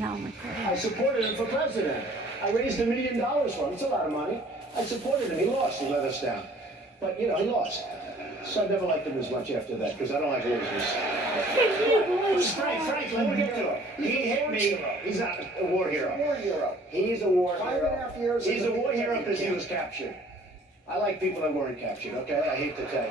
No me acuerdo. I supported him for president. I raised $1 million for him. It's a lot of money. I supported him. He lost. He let us down. But, he lost. So I never liked him as much after that, because I don't like losers. Frank, let me get to him. He hit me. He's not a war hero. War hero. He's a war hero. 5.5 years. He's a war hero because he was captured. I like people that weren't captured, okay? I hate to tell you.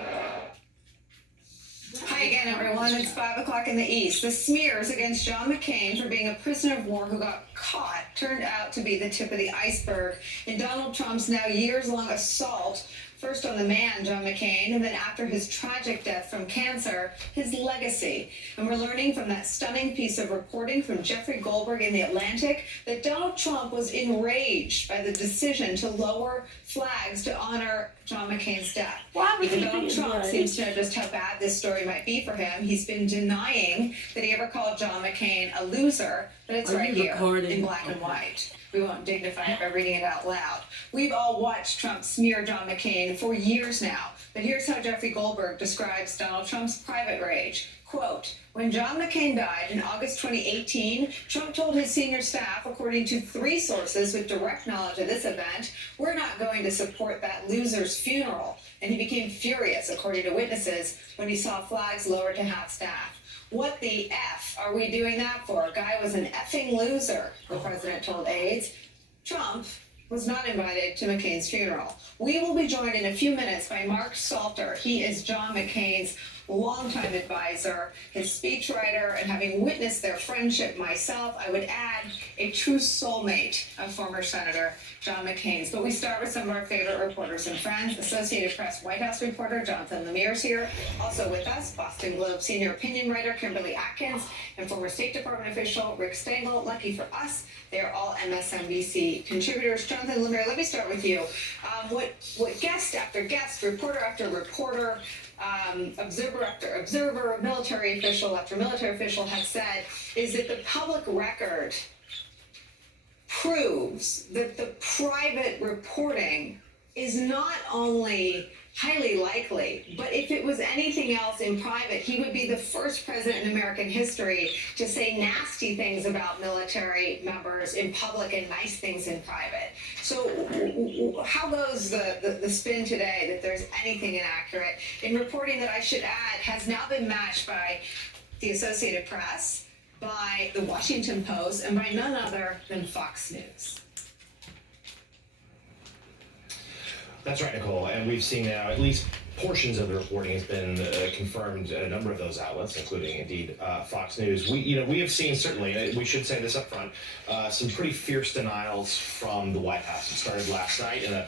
Hi again, everyone. It's 5 o'clock in the East. The smears against John McCain for being a prisoner of war who got caught turned out to be the tip of the iceberg in Donald Trump's now years-long assault, first on the man, John McCain, and then after his tragic death from cancer, his legacy. And we're learning from that stunning piece of reporting from Jeffrey Goldberg in The Atlantic that Donald Trump was enraged by the decision to lower flags to honor John McCain's death. Why would Even he Donald be Trump enraged? seems to know just how bad this story might be for him. He's been denying that he ever called John McCain a loser, but it's right here in black and white. We won't dignify it by reading it out loud. We've all watched Trump smear John McCain for years now, but here's how Jeffrey Goldberg describes Donald Trump's private rage. Quote, when John McCain died in August 2018, Trump told his senior staff, according to 3 sources with direct knowledge of this event, we're not going to support that loser's funeral. And he became furious, according to witnesses, when he saw flags lowered to half-staff. What the F are we doing that for? A guy was an effing loser, the president told aides. Trump was not invited to McCain's funeral. We will be joined in a few minutes by Mark Salter. He is John McCain's longtime advisor, his speechwriter, and having witnessed their friendship myself, I would add a true soulmate of former Senator John McCain's. But we start with some of our favorite reporters and friends. Associated Press White House reporter Jonathan Lemire is here. Also with us, Boston Globe senior opinion writer Kimberly Atkins and former State Department official Rick Stengel. Lucky for us, they're all MSNBC contributors. Jonathan Lemire, let me start with you. What guest after guest, reporter after reporter, observer after observer, military official after military official have said is that the public record proves that the private reporting is not only highly likely, but if it was anything else in private, he would be the first president in American history to say nasty things about military members in public and nice things in private. So how goes the spin today that there's anything inaccurate in reporting that, I should add, has now been matched by the Associated Press, by the Washington Post, and by none other than Fox News? That's right, Nicole, and we've seen now at least portions of the reporting has been confirmed at a number of those outlets, including indeed Fox News. We have seen, certainly, we should say this up front, some pretty fierce denials from the White House. It started last night in a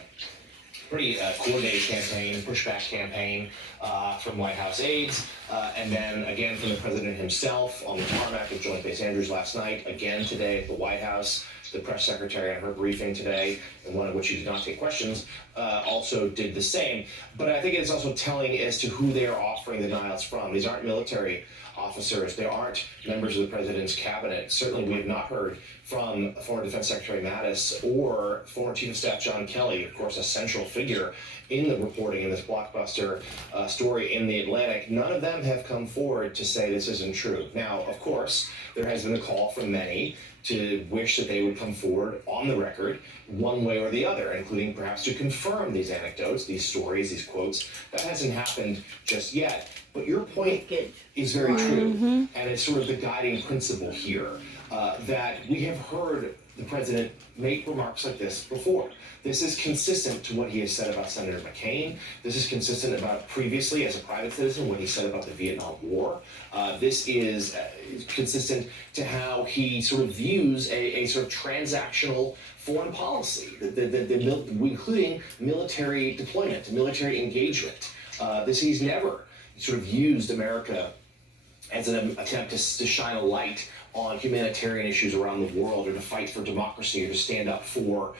pretty coordinated campaign, pushback campaign from White House aides, and then again from the president himself on the tarmac at Joint Base Andrews last night, again today at the White House. The press secretary at her briefing today, and one of which she did not take questions, also did the same. But I think it's also telling as to who they are offering the denials from. These aren't military officers. They aren't members of the president's cabinet. Certainly we have not heard from former Defense Secretary Mattis or former Chief of Staff John Kelly, of course, a central figure in the reporting in this blockbuster story in The Atlantic. None of them have come forward to say this isn't true. Now, of course, there has been a call from many to wish that they would come forward on the record one way or the other, including perhaps to confirm these anecdotes, these stories, these quotes. That hasn't happened just yet. But your point is very true, and it's sort of the guiding principle here, that we have heard the president make remarks like this before. This is consistent to what he has said about Senator McCain. This is consistent about previously as a private citizen what he said about the Vietnam War. This is consistent to how he sort of views a sort of transactional foreign policy, including military deployment, military engagement. He's never sort of used America as an attempt to shine a light on humanitarian issues around the world, or to fight for democracy, or to stand up for